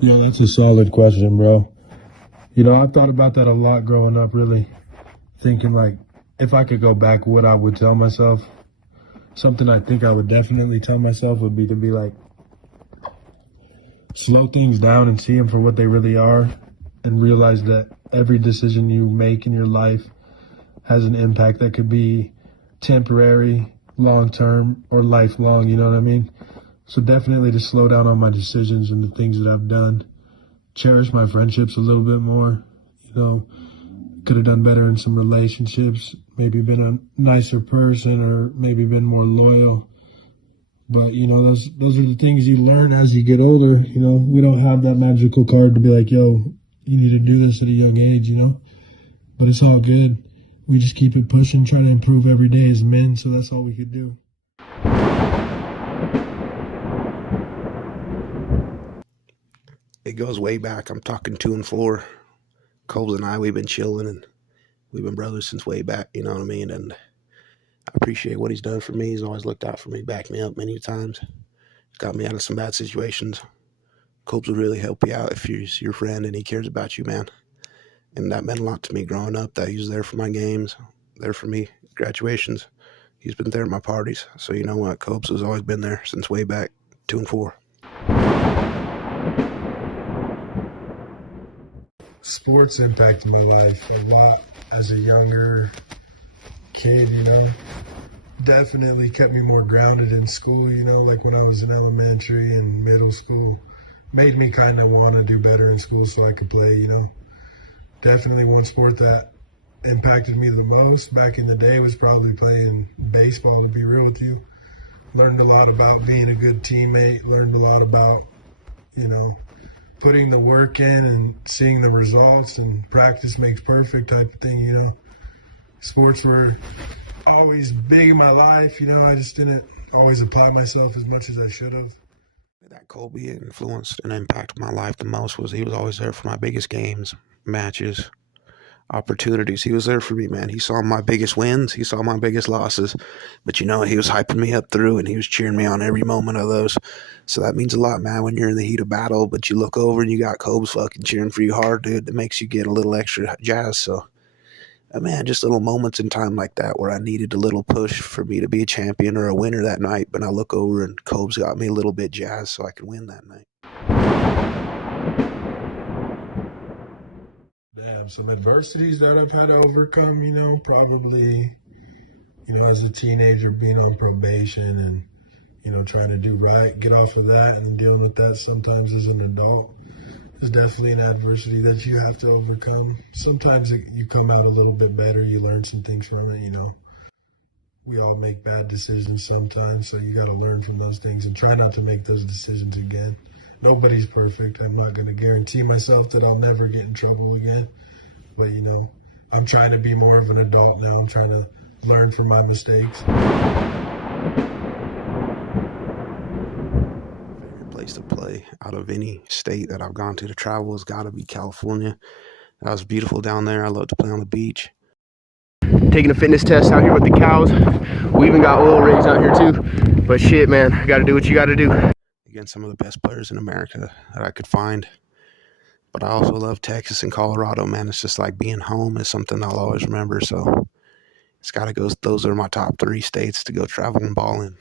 Yeah, that's a solid question, bro. I've thought about that a lot growing up, really thinking like if I could go back, what I would tell myself. Something I think I would definitely tell myself would be to be like, slow things down and see them for what they really are, and realize that every decision you make in your life has an impact that could be temporary, long term, or lifelong. You know what I mean? So definitely to slow down on my decisions and the things that I've done. Cherish my friendships a little bit more. You know, could have done better in some relationships. Maybe been a nicer person, or maybe been more loyal. But those are the things you learn as you get older. We don't have that magical card to be like, yo, you need to do this at a young age. But it's all good. We just keep it pushing, try to improve every day as men. So that's all we could do. It goes way back. I'm talking 2 and 4. Colbs and I, we've been chilling and we've been brothers since way back, you know what I mean? And I appreciate what he's done for me. He's always looked out for me, backed me up many times, got me out of some bad situations. Colbs will really help you out if he's your friend and he cares about you, man. And that meant a lot to me growing up, that he was there for my games, there for me, graduations. He's been there at my parties. So you know what? Colbs has always been there since way back, 2 and 4. Sports impacted my life a lot as a younger kid. Definitely kept me more grounded in school. Like when I was in elementary and middle school, made me kind of want to do better in school so I could play. Definitely one sport that impacted me the most back in the day was probably playing baseball, to be real with you. Learned a lot about being a good teammate, learned a lot about, putting the work in and seeing the results, and practice makes perfect type of thing. Sports were always big in my life. I just didn't always apply myself as much as I should have. That Colby influenced and impacted my life the most was he was always there for my biggest games, matches, opportunities. He was there for me, man. He saw my biggest wins. He saw my biggest losses. But he was hyping me up through and he was cheering me on every moment of those. So that means a lot, man, when you're in the heat of battle, but you look over and you got Colbs fucking cheering for you hard, dude. It makes you get a little extra jazz. So, man, just little moments in time like that where I needed a little push for me to be a champion or a winner that night. But I look over and Colbs got me a little bit jazzed so I could win that night. Damn, some adversities that I've had to overcome, probably, as a teenager being on probation and, trying to do right, get off of that, and dealing with that sometimes as an adult is definitely an adversity that you have to overcome. Sometimes you come out a little bit better, you learn some things from it, We all make bad decisions sometimes, so you got to learn from those things and try not to make those decisions again. Nobody's perfect. I'm not going to guarantee myself that I'll never get in trouble again. But, I'm trying to be more of an adult now. I'm trying to learn from my mistakes. Favorite place to play out of any state that I've gone to travel has got to be California. That was beautiful down there. I love to play on the beach. Taking a fitness test out here with the cows. We even got oil rigs out here too. But shit, man, got to do what you got to do. Against some of the best players in America that I could find. But I also love Texas and Colorado, man. It's just like being home is something I'll always remember. So it's got to go. Those are my top 3 states to go travel and ball in.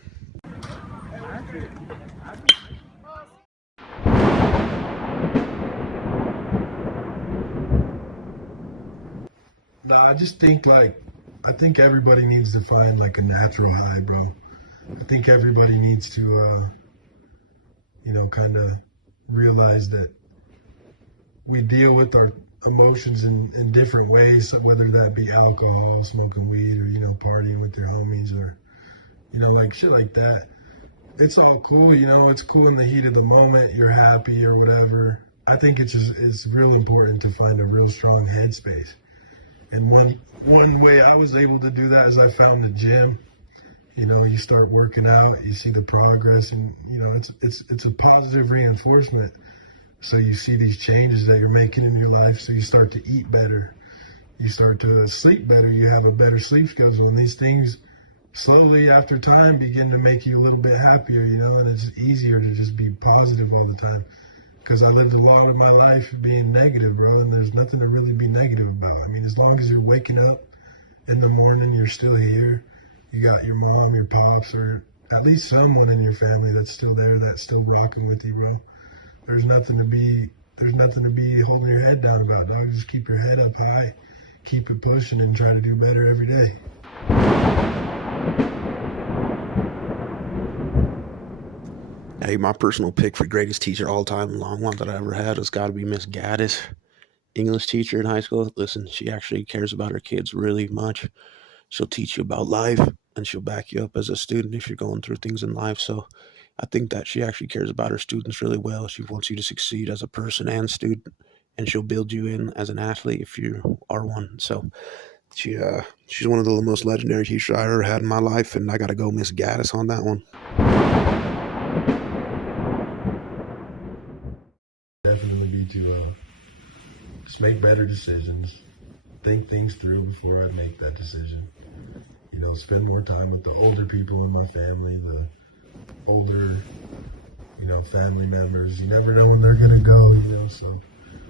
No, I just think I think everybody needs to find like a natural high, bro. I think everybody needs to, kind of realize that we deal with our emotions in different ways, whether that be alcohol, smoking weed, or, partying with your homies, or, like shit like that. It's all cool, it's cool in the heat of the moment, you're happy or whatever. I think it's really important to find a real strong headspace. And one way I was able to do that is I found the gym. You start working out, you see the progress, and it's a positive reinforcement. So you see these changes that you're making in your life. So you start to eat better, you start to sleep better, you have a better sleep schedule, and these things slowly after time begin to make you a little bit happier, and it's easier to just be positive all the time. because I lived a lot of my life being negative, bro, and there's nothing to really be negative about. I mean, as long as you're waking up in the morning, you're still here. You got your mom, your pops, or at least someone in your family that's still there, that's still rocking with you, bro. There's nothing to be holding your head down about, dog. Just keep your head up high, keep it pushing, and try to do better every day. Hey, my personal pick for greatest teacher all time, long one that I ever had, has got to be Miss Gaddis, English teacher in high school. Listen, she actually cares about her kids really much. She'll teach you about life, and she'll back you up as a student if you're going through things in life. So I think that she actually cares about her students really well. She wants you to succeed as a person and student, and she'll build you in as an athlete if you are one. So she's one of the most legendary teachers I ever had in my life, and I got to go Miss Gaddis on that one. Definitely be to just make better decisions, think things through before I make that decision. You know, spend more time with the older people in my family, the older, family members. You never know when they're gonna go, so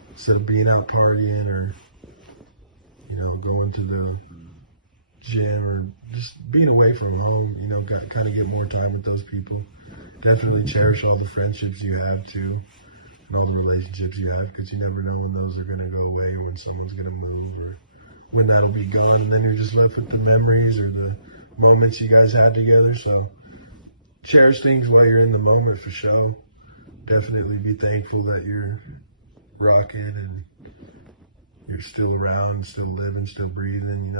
instead of being out partying or, going to the gym or just being away from home, kind of get more time with those people. Definitely cherish all the friendships you have too, and all the relationships you have, because you never know when those are going to go away, when someone's going to move, or when that'll be gone, and then you're just left with the memories or the moments you guys had together. So cherish things while you're in the moment, for sure. Definitely be thankful that you're rocking and you're still around, still living, still breathing,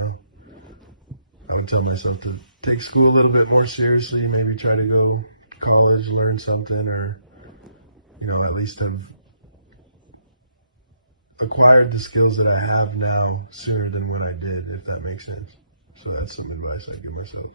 I can tell myself to take school a little bit more seriously, maybe try to go to college, learn something, or, at least have acquired the skills that I have now sooner than what I did, if that makes sense. So that's some advice I give myself.